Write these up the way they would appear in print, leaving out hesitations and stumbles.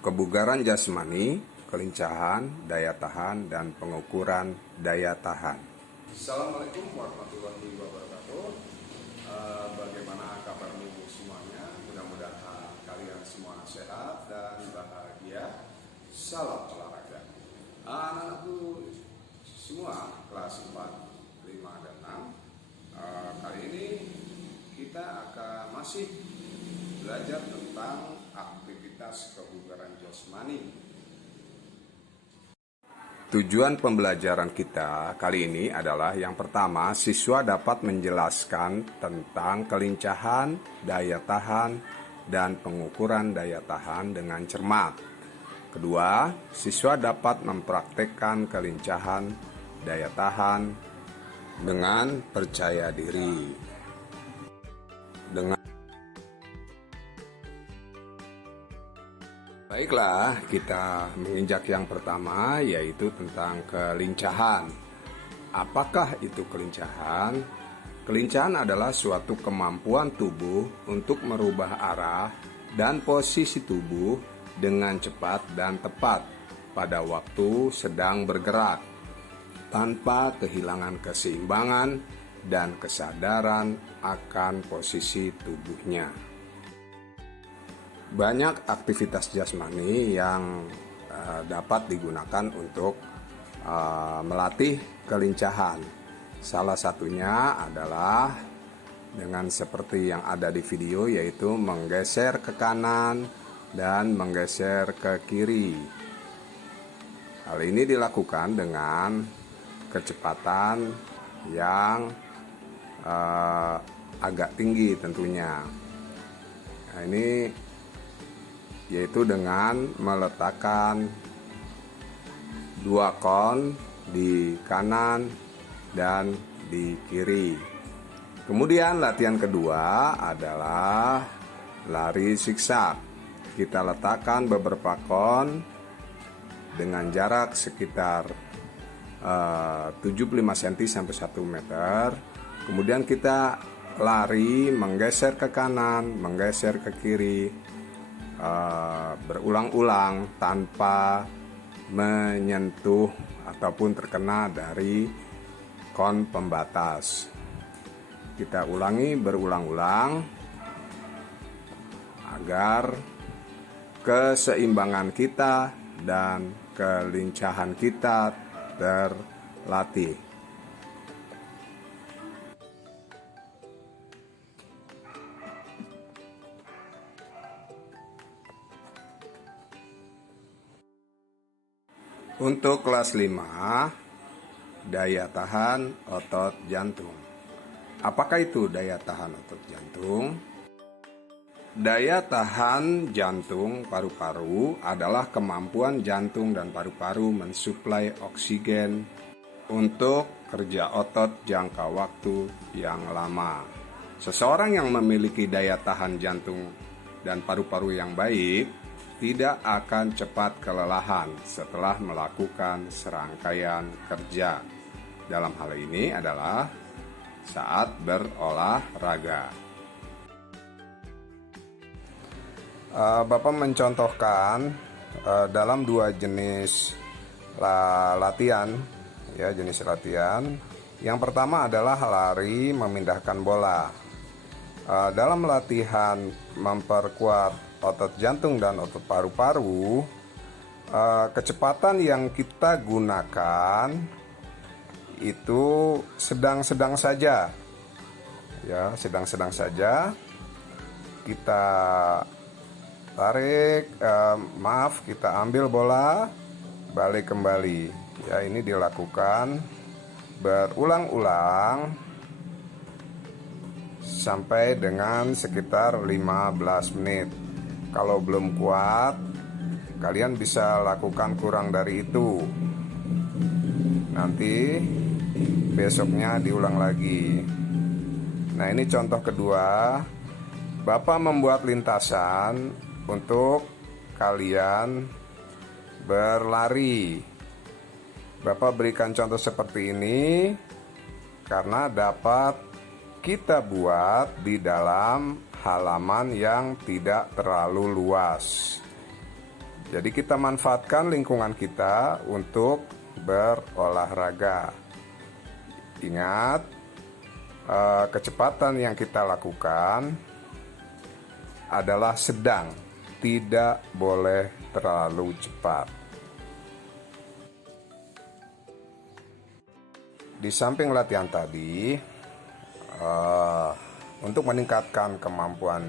Kebugaran jasmani, kelincahan, daya tahan, dan pengukuran daya tahan. Assalamualaikum warahmatullahi wabarakatuh. Bagaimana kabarmu semuanya? Mudah-mudahan kalian semua sehat dan bahagia. Salam olahraga. Anak-anakku semua kelas 4, 5, dan 6. Kali ini kita akan masih belajar tentang aktivitas kebugaran jasmani. Tujuan pembelajaran kita kali ini adalah yang pertama, siswa dapat menjelaskan tentang kelincahan, daya tahan, dan pengukuran daya tahan dengan cermat. Kedua, siswa dapat mempraktekkan kelincahan, daya tahan dengan percaya diri. Baiklah, kita menginjak yang pertama, yaitu tentang kelincahan. Apakah itu kelincahan? Kelincahan adalah suatu kemampuan tubuh untuk merubah arah dan posisi tubuh dengan cepat dan tepat pada waktu sedang bergerak, tanpa kehilangan keseimbangan dan kesadaran akan posisi tubuhnya. Banyak aktivitas jasmani yang dapat digunakan untuk melatih kelincahan. Salah satunya adalah dengan seperti yang ada di video, yaitu menggeser ke kanan dan menggeser ke kiri. Hal ini dilakukan dengan kecepatan yang agak tinggi tentunya. Nah, ini yaitu dengan meletakkan dua kon di kanan dan di kiri. Kemudian latihan kedua adalah lari zigzag. Kita letakkan beberapa kon dengan jarak sekitar 75 cm sampai 1 meter. Kemudian kita lari menggeser ke kanan, menggeser ke kiri, berulang-ulang tanpa menyentuh ataupun terkena dari kon pembatas. Kita ulangi berulang-ulang agar keseimbangan kita dan kelincahan kita terlatih. Untuk kelas 5, daya tahan otot jantung. Apakah itu daya tahan otot jantung? Daya tahan jantung paru-paru adalah kemampuan jantung dan paru-paru mensuplai oksigen untuk kerja otot jangka waktu yang lama. Seseorang yang memiliki daya tahan jantung dan paru-paru yang baik tidak akan cepat kelelahan setelah melakukan serangkaian kerja. Dalam hal ini adalah saat berolahraga. Bapak mencontohkan dalam dua jenis latihan, ya, jenis latihan. Yang pertama adalah lari memindahkan bola. Dalam latihan memperkuat otot jantung dan otot paru-paru, kecepatan yang kita gunakan itu sedang-sedang saja, ya, sedang-sedang saja. Kita tarik, kita ambil bola, balik kembali. Ya, ini dilakukan berulang-ulang sampai dengan sekitar 15 menit. Kalau belum kuat, kalian bisa lakukan kurang dari itu. Nanti besoknya diulang lagi. Nah, ini contoh kedua. Bapak membuat lintasan untuk kalian berlari. Bapak berikan contoh seperti ini karena dapat kita buat di dalam halaman yang tidak terlalu luas. Jadi kita manfaatkan lingkungan kita untuk berolahraga. Ingat, kecepatan yang kita lakukan adalah sedang, tidak boleh terlalu cepat. Di samping latihan tadi, untuk meningkatkan kemampuan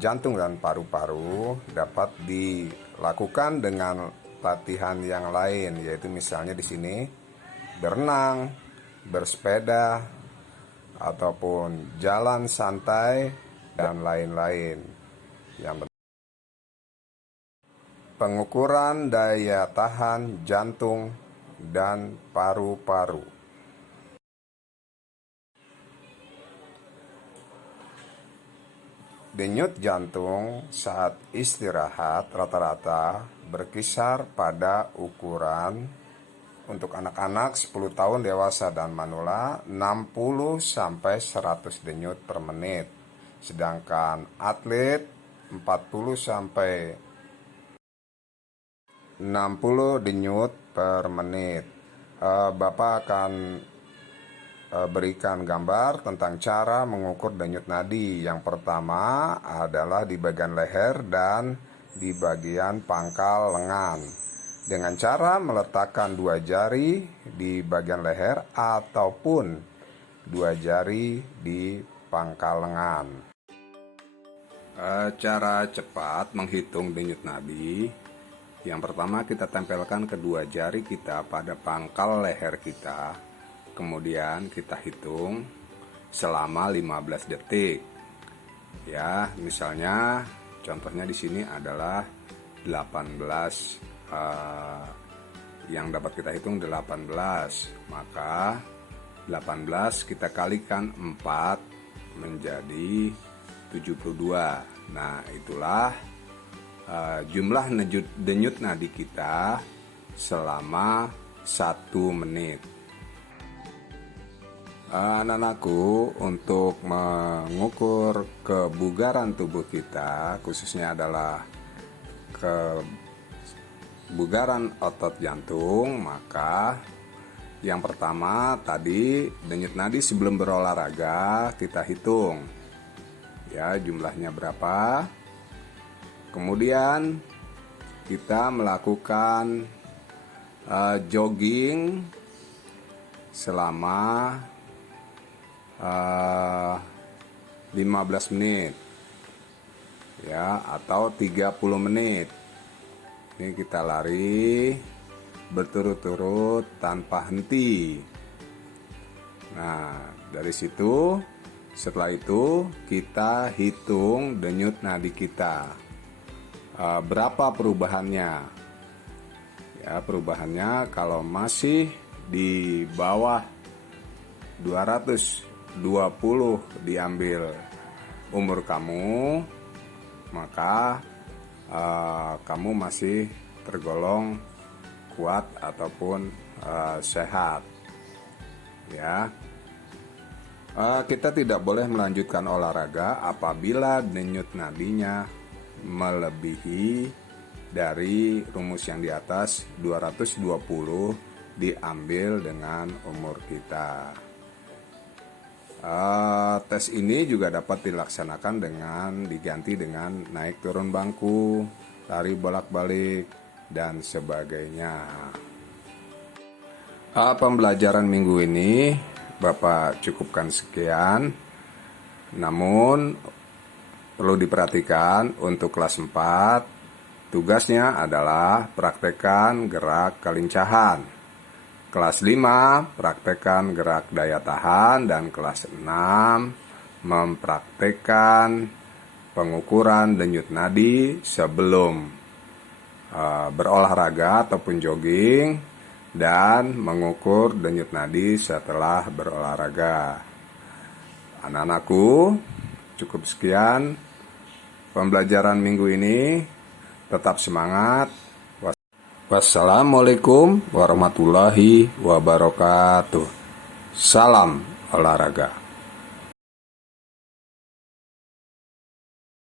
jantung dan paru-paru dapat dilakukan dengan latihan yang lain, yaitu misalnya di sini berenang, bersepeda, ataupun jalan santai dan lain-lain. Pengukuran daya tahan jantung dan paru-paru. Denyut jantung saat istirahat rata-rata berkisar pada ukuran untuk anak-anak 10 tahun dewasa dan manula 60 sampai 100 denyut per menit. Sedangkan atlet 40 sampai 60 denyut per menit. Bapak akan berikan gambar tentang cara mengukur denyut nadi. Yang pertama adalah di bagian leher dan di bagian pangkal lengan, dengan cara meletakkan 2 jari di bagian leher ataupun 2 jari di pangkal lengan. Cara cepat menghitung denyut nadi. Yang pertama, kita tempelkan kedua jari kita pada pangkal leher kita. Kemudian kita hitung selama 15 detik. Ya, misalnya contohnya di sini adalah 18, yang dapat kita hitung 18. Maka 18 kita kalikan 4 menjadi 72. Nah, itulah jumlah denyut nadi kita selama 1 menit. Anak-anakku, untuk mengukur kebugaran tubuh kita, khususnya adalah kebugaran otot jantung, maka yang pertama tadi denyut nadi sebelum berolahraga kita hitung, ya, jumlahnya berapa. Kemudian kita melakukan jogging selama 15 menit, ya, atau 30 menit. Ini kita lari berturut-turut tanpa henti. Nah, dari situ, setelah itu kita hitung denyut nadi kita. Berapa perubahannya? Ya, perubahannya kalau masih di bawah 220 diambil umur kamu, maka kamu masih tergolong kuat ataupun sehat. Ya, kita tidak boleh melanjutkan olahraga apabila denyut nadinya melebihi dari rumus yang di atas 220 diambil dengan umur kita. Tes ini juga dapat dilaksanakan dengan diganti dengan naik turun bangku, lari bolak-balik, dan sebagainya. Pembelajaran minggu ini Bapak cukupkan sekian. Namun perlu diperhatikan untuk kelas 4, tugasnya adalah praktekkan gerak kelincahan. Kelas 5 praktekkan gerak daya tahan, dan kelas 6 mempraktekkan pengukuran denyut nadi sebelum berolahraga ataupun jogging, dan mengukur denyut nadi setelah berolahraga. Anak-anakku, cukup sekian pembelajaran minggu ini. Tetap semangat. Wassalamualaikum warahmatullahi wabarakatuh. Salam olahraga.